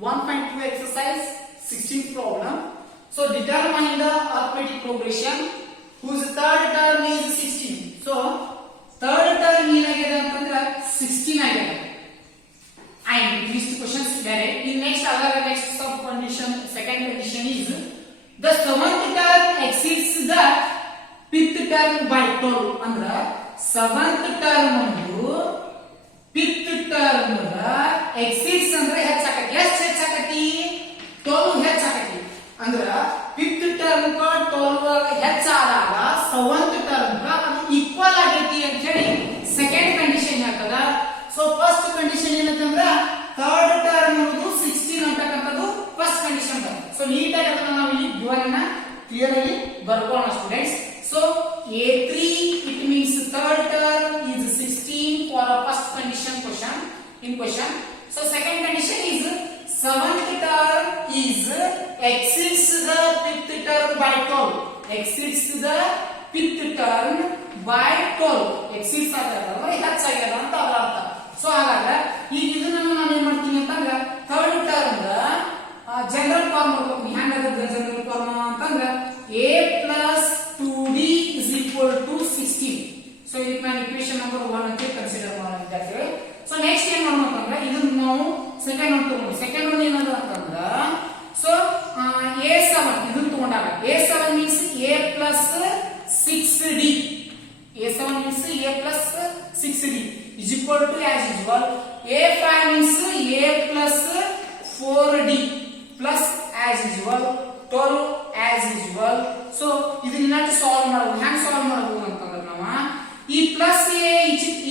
1.2 exercise 16th problem. So determine the arithmetic progression whose third term is 16. So third term ಏನಾಗಿದೆ ಅಂತಂದ್ರೆ 16 ಆಗಿದೆ. And these questions ಬೇರೆ. In next sub condition, second condition is the seventh term exceeds the fifth term by 12. ಅಂದ್ರೆ seventh term ಒಂದು fifth term exceeds ಅಂದ್ರೆ ಹೆಚ್ಚಾಕತಿ. ಎಷ್ಟು ಹೆಚ್ಚಾಕತಿ? 12 ಹೆಚ್ಚಾಕತಿ. ಅಂದ್ರೆ fifth term 12 ಹೆಚ್ಚಾದಾಗ seventh term ಅದು ಈಕ್ವಲ್ ಆಗೈತಿ ಅಂತ ಹೇಳಿ ಸೆಕೆಂಡ್ ಕಂಡೀಷನ್ ಹೇಳ್ತದ. ಸೊ ಫಸ್ಟ್ ಕಂಡೀಷನ್ ಏನಂತಂದ್ರ ಥರ್ಡ್ ಟರ್ಮ್ ಅನ್ನೋದು 16 ಅಂತಕ್ಕಂಥದ್ದು ಫಸ್ಟ್ ಕಂಡೀಷನ್. ಸೊ ನೀಟಾಗಿ ಅದನ್ನ ನಾವು ಇಲ್ಲಿ ಗಿವನ್ ಅನ್ನ ಕ್ಲಿಯರ್ ಆಗಿ ಬರ್ಕೊಳ್ಳೋಣ students. So A3 it means third term is 16 for a first condition question in question. So second condition is seventh term is exceeds the fifth term by 12. Exceeds the fifth term by 12. Exceeds ಅಂದ್ರೆ ಹೆಚ್ಚಾಗ್ಯದ ಅಂತ ಅದರ ಅರ್ಥ. So ಹಾಗಾದ್ರೆ ಈಗ ಇದನ್ನ ನಾನು ಏನ್ ಮಾಡ್ತೀನಿ ಅಂತಂದ್ರೆ ಥರ್ಡ್ ಟರ್ಮ್ ಜನರಲ್ ಫಾರ್ಮ್ ಮಾಡ್ಬೇಕು. ಹೆಂಗಾಗುತ್ತೆ ಜನರಲ್ ಫಾರ್ಮ್ ಅಂತಂದ್ರೆ a plus 2d is equal to 16. So ಇದಕ್ಕೆ ನಾನು ಇಕ್ವೇಶನ್ ನಂಬರ್ 1 ಅಂತ ಕನ್ಸಿಡರ್ ಮಾಡಿದ್ದೇವೆ. ಸೊ ನೆಕ್ಸ್ಟ್ ಏನ್ ಮಾಡೋಣ ಅಂತಂದ್ರೆ ಇದನ್ನ ನಾವು ಸೆಕೆಂಡ್ ಒನ್ ತಗೊಂಡು ಸೆಕೆಂಡ್ ಒನ್ ಏನಂದ್ರೆ ಅಂತಂದ್ರೆ ಸೊ a7 ಇದನ್ನ ತಗೊಂಡಾಗ a7 means a plus 6d. a7 means a plus 6d is equal to as usual a5 means a plus 4d plus as usual 12 as usual. So ಇದನ್ನ solve ಮಾಡೋದು. ಹ್ಯಾಂಗ solve ಮಾಡೋದು ಅಂತಂದ್ರೆ ನಾವು ಈ ಪ್ಲಸ್ a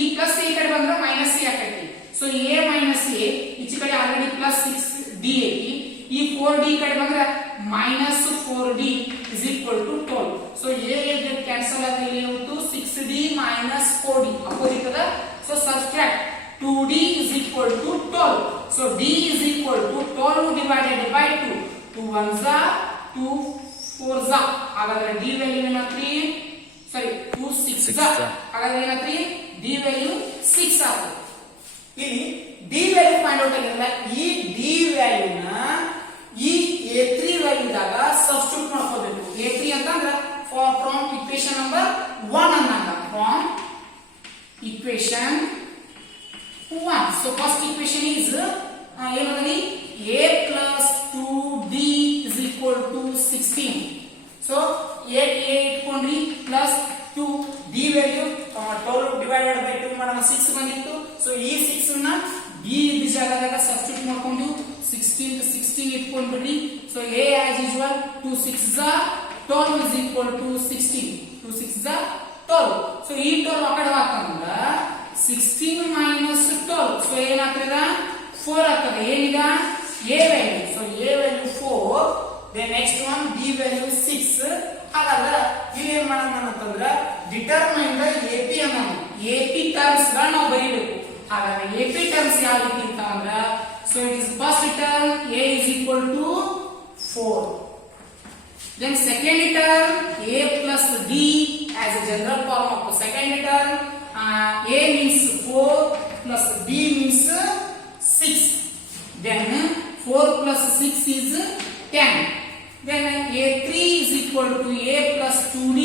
ಈ ಪ್ಲಸ್ a ಕಡೆ ಬಂದ್ರೆ ಮೈನಸ್ a ಆಕೈತಿ. ಸೊ a ಮೈನಸ್ a ಈಚೆ ಕಡೆ ಆಲ್ರೆಡಿ ಪ್ಲಸ್ 6d ಐತಿ. ಈ 4d ಕಡೆ ಬಂದ್ರೆ minus 4d is equal to 12. So a get cancel ಆದ್ರೆ ಇಲ್ಲಿ ಉಳಿತು 6d minus 4d ಅಪೋಸಿಟ್ ಅದ. So subtract 2d is equal to 12. So d is equal to 12 divided by 2. 2 1s are 2 4s are. ಹಾಗಾದ್ರೆ d value ಏನಾಗ್ತದೆ? ಸಾರಿ 2 6s are. ಹಾಗಾದ್ರೆ ಏನಾಗ್ತದೆ? d value 6 ಆಗ್ತದೆ. ಇಲ್ಲಿ d ವ್ಯಾಲ್ಯೂ ಫೈಂಡ್ ಔಟ್ ಆಗಿಲ್ಲ. ಈ d ವ್ಯಾಲ್ಯೂನ ಈ a3 ವ್ಯಾಲ್ಯೂದಾಗ ಸಬ್ಸ್ಟಿಟ್ಯೂಟ್ ಮಾಡ್ಕೋಬೇಕು. a3 ಅಂತಂದ್ರೆ ಫ್ರಮ್ ಇಕ್ವೇಶನ್ ನಂಬರ್ 1 ಅನ್ನಂಗ from equation 1. So first equation is ಏನದನಿ a plus 2d is equal to 16. So a ಇಟ್ಕೊಂಡ್ರಿ plus 2 d value 12 divided by 2 ಮಾಡೋಣ 6 ಬಂದಿತ್ತು. ಸೊ ಈ 6 ನ d ಇದ್ದ ಜಾಗದಾಗ ಸಬ್ಸ್ಟಿಟ್ಯೂಟ್ ಮಾಡ್ಕೊಂಡು 16 16 ಇಟ್ಕೊಂಡ್ಬಿಡ್ರಿ. So a as usual 2 6s are 12 is equal to 16. 2 6s are 12. So ಈ 12 ಆ ಕಡೆ ಹಾಕಂದ್ರ 16 minus 12. ಸೊ ಏನಾಗ್ತದ 4 ಆಗ್ತದೆ. ಏನೀಗ a value. So a value 4. then next one d value 6. ಹಾಗಾದ್ರೆ ಇಲ್ಲಿ ಏನ್ ಮಾಡೋಣ ಅಂತಂದ್ರೆ ಡಿಟರ್ಮೈನ್ ದ ap ಅನ್ನೋದು ap ಟರ್ಮ್ಸ್ ಗಳನ್ನ ನಾವು ಬರೀಬೇಕು. ಹಾಗಾದ್ರೆ ap ಟರ್ಮ್ಸ್ ಯಾವ ರೀತಿ ಅಂತ ಅಂದ್ರೆ so it is first term a is equal to 4. then second term a plus d as a general form of second term. a means 4 plus b means 6. Then 4 plus 6 is 10. Then a3 is equal to a plus 2d.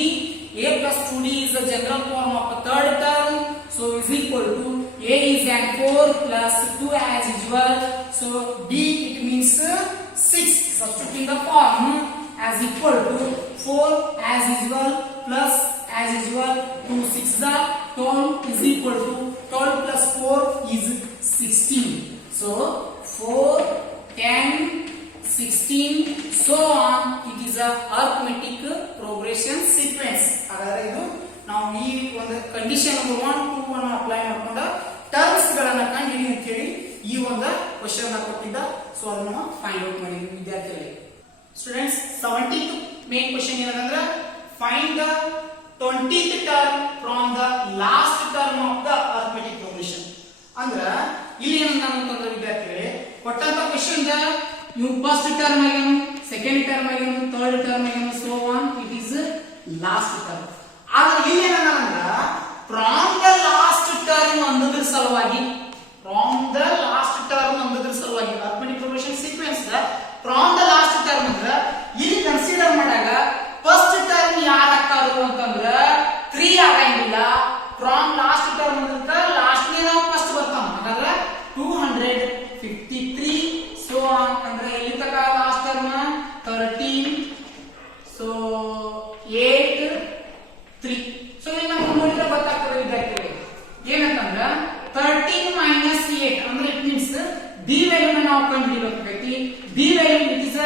a plus 2d is the general form of a third term. So is equal to a is and 4 plus 2 as usual. So d it means 6. Substituting the form as equal to 4 as usual plus as usual 2 6s are 12 is equal to 12 plus 4 is 16. So 4 10 16 so on. It is a arithmetic progression sequence. ಹಾಗಾದ್ರೆ ಇದು ನಾವು ಈ ಒಂದು condition number 1 2 ಅನ್ನು apply ಮಾಡ್ಕೊಂಡ terms ಗಳನ್ನ ಕಂಡುಹಿಡಿಯಿ ಅಂತ ಹೇಳಿ ಈ ಒಂದು ಕ್ವೆಶ್ಚನ್ ಅನ್ನು ಕೊಟ್ಟಿದ್ದ. ಸೊ ಅದನ್ನ ಫೈಂಡ್ ಔಟ್ ಮಾಡಿದ್ವಿ ವಿದ್ಯಾರ್ಥಿಗಳಿಗೆ. ಸ್ಟೂಡೆಂಟ್ಸ್ 17th ಮೇನ್ ಕ್ವೆಶ್ಚನ್ ಏನಂದ್ರೆ find the 20th term from the last term of the arithmetic progression. ಅಂದ್ರೆ ಇಲ್ಲಿ ಏನಂತ ಅಂತಂದ್ರೆ ವಿದ್ಯಾರ್ಥಿಗಳೇ ಕೊಟ್ಟಂತ ಕ್ವೆಶ್ಚನ್ ದ ನೀವು ಫಸ್ಟ್ ಟರ್ಮ್ ಆಗಿನು ಸೆಕೆಂಡ್ ಟರ್ಮ್ ಆಗಿನು ಥರ್ಡ್ ಟರ್ಮ್ ಆಗಿನು so on it is last term. ಆದ್ರೆ ಇಲ್ಲಿ ಏನಂದ್ರೆ ಫ್ರಮ್ ದ ಲಾಸ್ಟ್ ಟರ್ಮ್ ಅಂದದ್ರ ಸಲುವಾಗಿ ಫ್ರಮ್ ದ ಲಾಸ್ಟ್ ಟರ್ಮ್ ಅಂದದ್ರ ಸಲುವಾಗಿ arithmetic progression ನಾವು ಕಂಡುಹಿಡಿಯಬೇಕಾಗೈತಿ. D value it is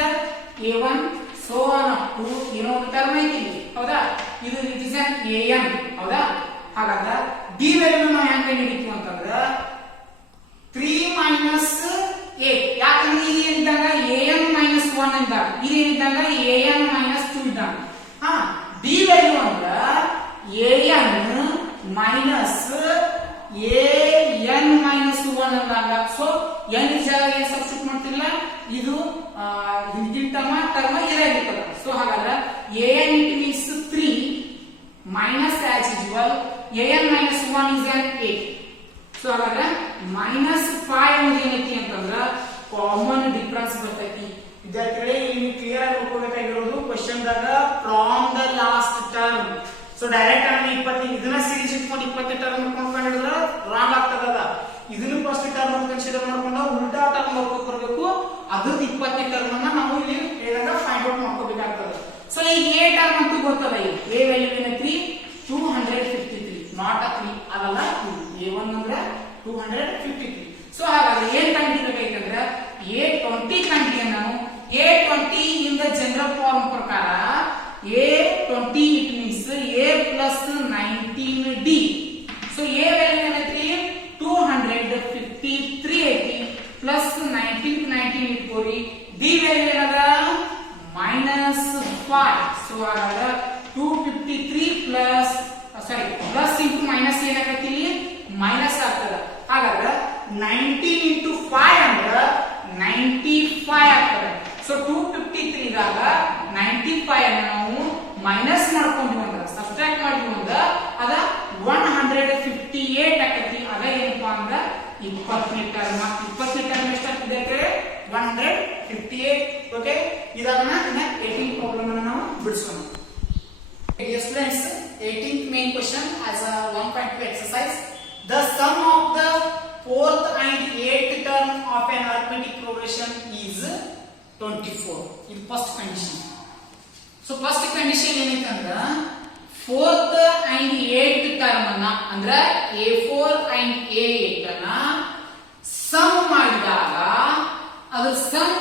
a1 so on up to ಏನೋ ಒಂದು ಟರ್ಮ್ ಐತಿ ಹೌದಾ, ಇದು ಇಟ್ ಇಸ್ an ಹೌದಾ. ಹಾಗಾದ್ರೆ ಡಿ ವ್ಯಾಲ್ಯೂ ನಾವು ಹೆಂಗ್ ಕಂಡುಹಿಡಿತೀವಿ ಅಂತಂದ್ರ 3 ಮೈನಸ್ a, ಯಾಕಂದ್ರೆ ಇದು ಏನಿದ್ದಾಗ an ಮೈನಸ್ 1 ಇದ್ದಾಗ, ಇದು ಏನಿದ್ದಾಗ an ಮೈನಸ್ 2 ಇದ್ದಾಗ. ಹಾ, ಡಿ ವ್ಯಾಲ್ಯೂ ಅಂದ್ರ an ಮೈನಸ್ an ಮೈನಸ್ 1 ಅಂದಾಗ. ಸೊ n ಜಾಗಕ್ಕೆ ಏನು ಸಬ್ಸ್ಟಿಟ್ಯೂಟ್ ಮಾಡ್ತಿಲ್ಲ, ಇದು ಹಿಂದಿನ ಟರ್ಮ್ ಇರಾಗಿರ್ತದೆ. ಸೊ ಹಾಗಾದ್ರೆ an it means 3 minus as usual an minus 1 is an 8. So ಹಾಗಾದ್ರೆ ಮೈನಸ್ 5 ಅಂದ್ರೆ ಏನೈತಿ ಅಂತಂದ್ರ ಕಾಮನ್ ಡಿಫರೆನ್ಸ್ ಬರ್ತೈತಿ. ವಿದ್ಯಾರ್ಥಿಗಳೇ ಇಲ್ಲಿ ಕ್ಲಿಯರ್ ಆಗಿ ನೋಡ್ಕೋಬೇಕಾಗಿರೋದು ಕ್ವೆಶ್ಚನ್ ದಾಗ from the last term. So direct ಆಗಿ 20 ಇದನ್ನ ಸೀರೀಸ್ ಇಟ್ಕೊಂಡು 20 ಟರ್ಮ್ ಕಂಡುಹಿಡಿದ್ರೆ ರಾಂಗ್ ಆಗ್ತದ. ಇದನ್ನು ಫಸ್ಟ್ ಟರ್ಮ್ ಅಂತ ಕನ್ಸಿಡರ್ ಮಾಡ್ಕೊಂಡು ಉಲ್ಟಾ ಟರ್ಮ್ ನೋಡ್ಕೊಂಡು ಬರಬೇಕು. ಅದು 20 ಟರ್ಮ್ ಅನ್ನ ನಾವು ಇಲ್ಲಿ ಹೇಳಿದಾಗ ಫೈಂಡ್ ಔಟ್ ಮಾಡ್ಕೋಬೇಕಾಗ್ತದೆ. ಸೊ ಈಗ ಎ ಟರ್ಮ್ ಅಂತೂ ಗೊತ್ತಲ್ಲ, ಈಗ ಎ ವ್ಯಾಲ್ಯೂ ಏನೈತಿ 253, ನಾಟ್ 3 ಅದಲ್ಲ, a1 ಅಂದ್ರೆ 253. ಸೊ ಹಾಗಾದ್ರೆ ಏನ್ ಕಂಡುಹಿಡಿಯಬೇಕಂದ್ರೆ a20 ಕಂಡುಹಿಡಿಯ ನಾವು. a20 in the general form ಪ್ರಕಾರ a20 it means a plus 19d. So a value ಏನೈತಿ 253 ಐತಿ ಪ್ಲಸ್ 19 ಇಟ್ಕೋರಿ. ಡಿ ವ್ಯಾಲ್ಯೂ ಏನದ ಮೈನಸ್ 5. ಸೊ ಹಾಗಾದ್ರೆ 253 ಪ್ಲಸ್ ಪ್ಲಸ್ ಇಂಟು ಮೈನಸ್ ಏನಾಗತ್ತೆ ಇಲ್ಲಿ ಮೈನಸ್ ಆಗ್ತದ. ಹಾಗಾದ್ರೆ 19 ಇಂಟು 5 ಅಂದ್ರೆ 95 ಆಗ್ತದೆ. ಸೊ 253 ದಾಗ 95 ಅನ್ನ ನಾವು ಮೈನಸ್ ಮಾಡ್ಕೊಂಡ್ವಿ ಅಂದ್ರೆ ಸಬ್ಟ್ರಾಕ್ಟ್ ಮಾಡಿದ್ವಿ ಅಂದ್ರೆ ಅದ 158 ಆಕತಿ. ಅದ ಏನಪ್ಪಾ ಅಂದ್ರೆ 20ನೇ ಟರ್ಮ್. 20ನೇ ಟರ್ಮ್ ಎಷ್ಟಾಗ್ತದೆ ಅಂದ್ರೆ 158. ಓಕೆ, ಇದನ್ನ 18 ಪ್ರಾಬ್ಲಮ್ ಅನ್ನು ನಾವು ಬಿಡಿಸೋಣ. Dear students, 18th main question as a 1.2 exercise. The sum of the 4th and 8th term of an arithmetic progression is 24. ಇದು first condition. So first condition ಏನೈತಂದ್ರ 4th and 8th term ಅನ್ನ ಅಂದ್ರ a4 and a8 ಅನ್ನ sum ಮಾಡಿದಾಗ ಅದರ sum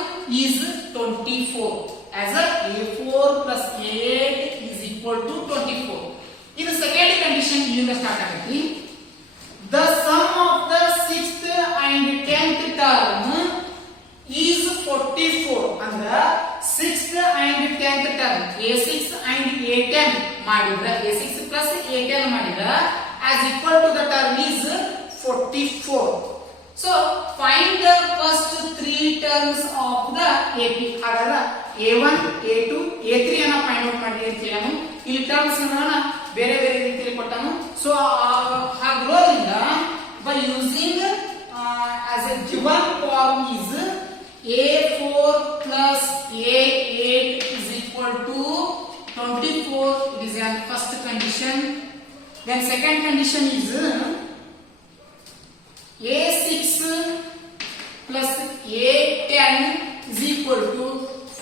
is 24 as a4 plus a8 is equal to 24. ಇದು second condition ಇಲ್ಲಿಂದ start ಆಗುತ್ತೆ. The sum of the 6th and 10th term is 44. ಅಂದ್ರ 6th and 10th term a6 and a10 ಮಾಡಿದ್ರೆ a6 plus a10 ಮಾಡಿದ್ರೆ as equal to the term is 44. So find the first 3 terms of the AP. ಹಾಗಾದ್ರೆ a1 a2 a3 ಅನ್ನ find out ಮಾಡಿ ಅಂತ ಹೇಳೋಣ. ಇಲ್ಲಿ terms ಅನ್ನ ಬೇರೆ ಬೇರೆ ರೀತಿಯಲ್ಲಿ ಕೊಟ್ಟಾನು. ಸೊ ಹಾಗಿರೋದ್ರಿಂದ by using as a given form is a4 plus a8 is equal to 24. It is a first condition. Then second condition is a6 plus a10 is equal to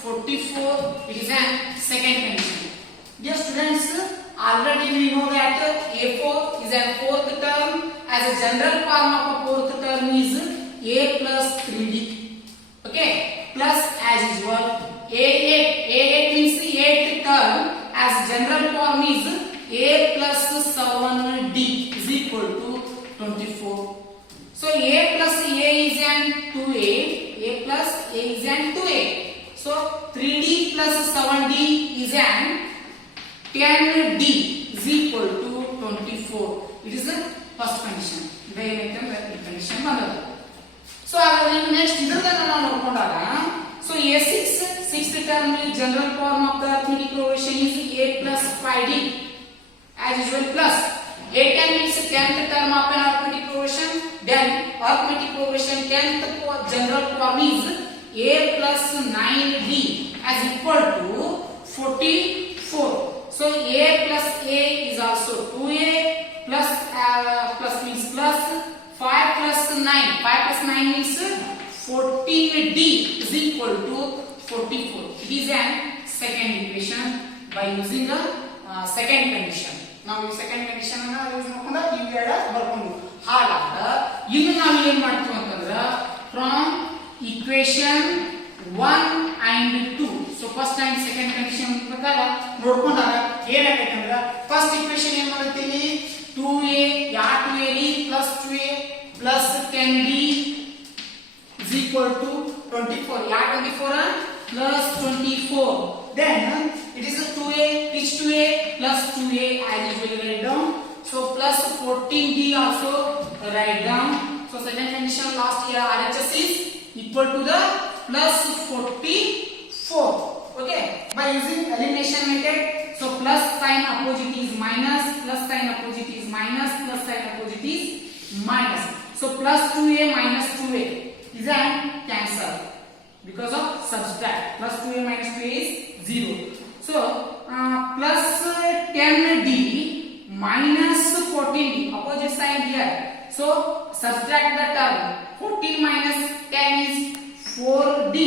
44. It is a second condition. Dear students, already we know that a4 is a 4th term. As a general form of a 4th term is a plus 3d. Okay, plus as usual a8 means 8th term. As general form is a plus 7d is equal to 24. So a plus a is an 2a. A plus a is an 2a. So 3d plus 7d is an 10d is equal to 24. It is the first condition. The condition ಬಂದದ. So next ಇದನ್ನ ನಾವು ನೋಡ್ಕೊಂಡಾಗ so a6 6th term general form of the arithmetic progression is a plus 5d as usual plus a10 means 10th term of an arithmetic progression. Then arithmetic progression 10th general form is a plus 9d as equal to 44. So a plus a is also 2a plus plus means plus 5 plus 9. 5 plus 9 means 14d is equal to 44. It is an second equation by using the second condition. Now ಈ second condition ಅನ್ನ use ಮಾಡ್ಕೊಂಡು ಇವೆರಡ ಬರ್ಕೊಂಡು ಹಾಗಾದ್ರೆ ಇನ್ನು ನಾವು ಏನು ಮಾಡ್ತೀವಿ ಅಂತಂದ್ರೆ from equation 1 and 2. So first and second condition ಪ್ರಕಾರ ನೋಡ್ಕೊಂಡಾಗ ಏನಾಗೈತೆ ಅಂದ್ರೆ ಫಸ್ಟ್ ಈಕ್ವೇಶನ್ ಏನು ಮಾಡುತ್ತೆ ಇಲ್ಲಿ 2a ಯಾ 2a ಲಿ +2a plus 10b is equal to 24. Yeah, 24 plus 24. Then it is a 2a, which 2a plus 2a as usually write down. So plus 14b also write down. So second condition last year RHS is equal to the plus 44. Okay, by using elimination method. So plus sign opposite is minus, plus sign opposite is minus, plus sign opposite is minus. So plus 2a minus 2a is an cancel because of subtract. Plus 2a minus 2a is 0. So plus 10d minus 14d, opposite sign here. So subtract the term. 14 minus 10 is 4d.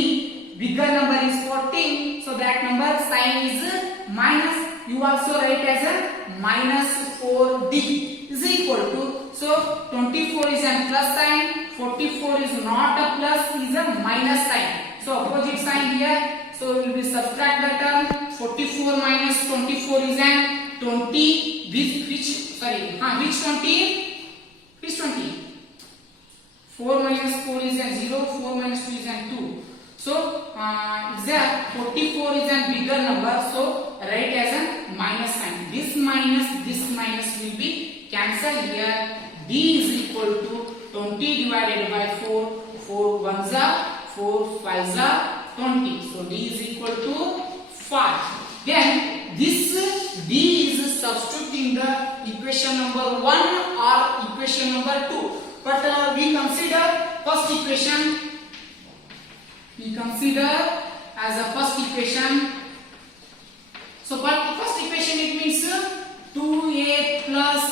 Bigger number is 14. So that number sign is minus. You also write as a minus 4d is equal to. So 24 is a plus sign. 44 is not a plus, is a minus sign. So opposite sign here. So we will subtract the term. 44 minus 24 is an 20. Which 20? Which 20? 4 minus 4 is a 0. 4 minus 2 is a 2. So is a 44 is a bigger number. So write as a minus sign. This minus will be cancelled here. D is equal to 20 divided by 4. 4 ones are 4 5s are 20. So D is equal to 5. Then this D is substituting the equation number 1 or equation number 2. But we consider first equation. We consider as a first equation. So but first equation it means 2a plus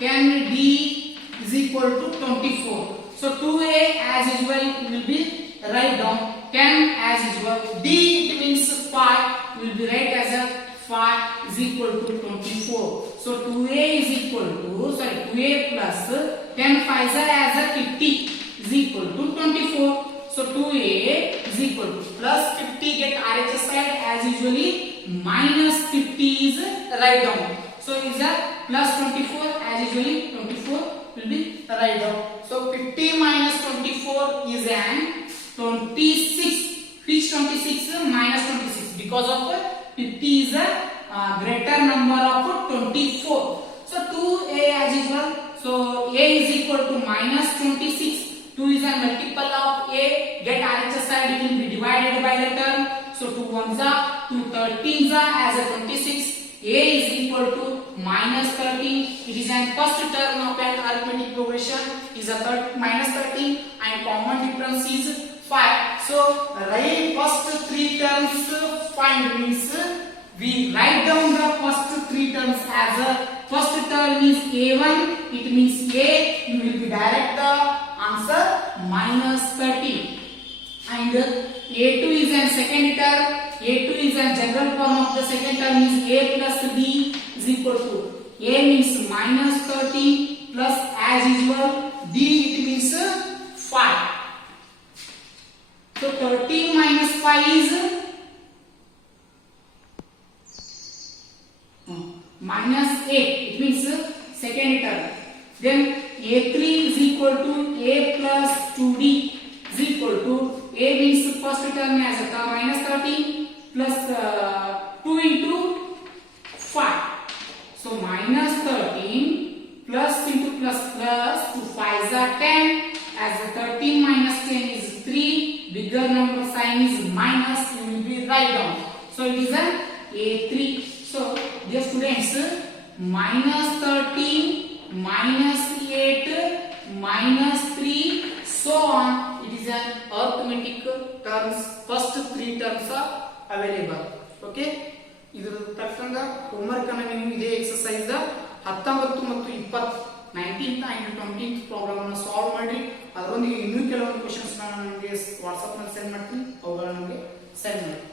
10d is equal to 24. So 2a as usual will be write down 10 as usual. D it means 5 will be write as a 5 is equal to 24. So 2a is equal to 2a plus 10 5s are as a 50 is equal to 24. So 2a is equal to plus 50 get RHS side as usually minus 50 is write down. So is a plus 24 as usually 24 will be write down. So 50 minus 24 is an 26. Which 26? Minus 26 because of 50 is a greater number of 24. So 2a as usual. So a is equal to minus 26. 2 is a multiple of a. Get RHS side it will be divided by the term. So 2 ones are 2 13s are as a 26. A is equal to minus 13. It is an first term of an arithmetic progression is a minus 13 and common difference is 5. So write first 3 terms find means we write down the first 3 terms as a first term is a1. It means a. You will be direct the answer minus 13. And a2 is a second term. A2 is a general form of the second term is a plus b is equal to a means minus 13 plus as usual d it means 5. So 13 minus 5 is minus 8. It means second term. Then a3 is equal to a plus 2d is equal to a means first term as a minus 13 plus 2 into 5. So minus 13 plus into plus plus 2 5s are 10 as a 13 minus 10 is 3. Bigger number sign is minus. You will be write down. So it is an a3. So dear students, minus 13 minus 8 minus 3 so on. It is an arithmetic terms. First 3 terms are available. Okay. ಇದರ ತಕ್ಕಂಗ homework ಅನ್ನು ನೀವು ಇದೇ exercise 19 ಮತ್ತು 20 19th and 20th problem ಅನ್ನು solve ಮಾಡಿ ಅದರೊಂದಿಗೆ ಇನ್ನೂ ಕೆಲವೊಂದು ಕ್ವೆಶ್ಚನ್ಸ್ ನಾನು ನಿಮಗೆ ವಾಟ್ಸ್ಆಪ್ ನಲ್ಲಿ ಸೆಂಡ್ ಮಾಡ್ತೀನಿ. ಅವುಗಳನ್ನು ನಿಮಗೆ ಸೆಂಡ್ ಮಾಡಿ.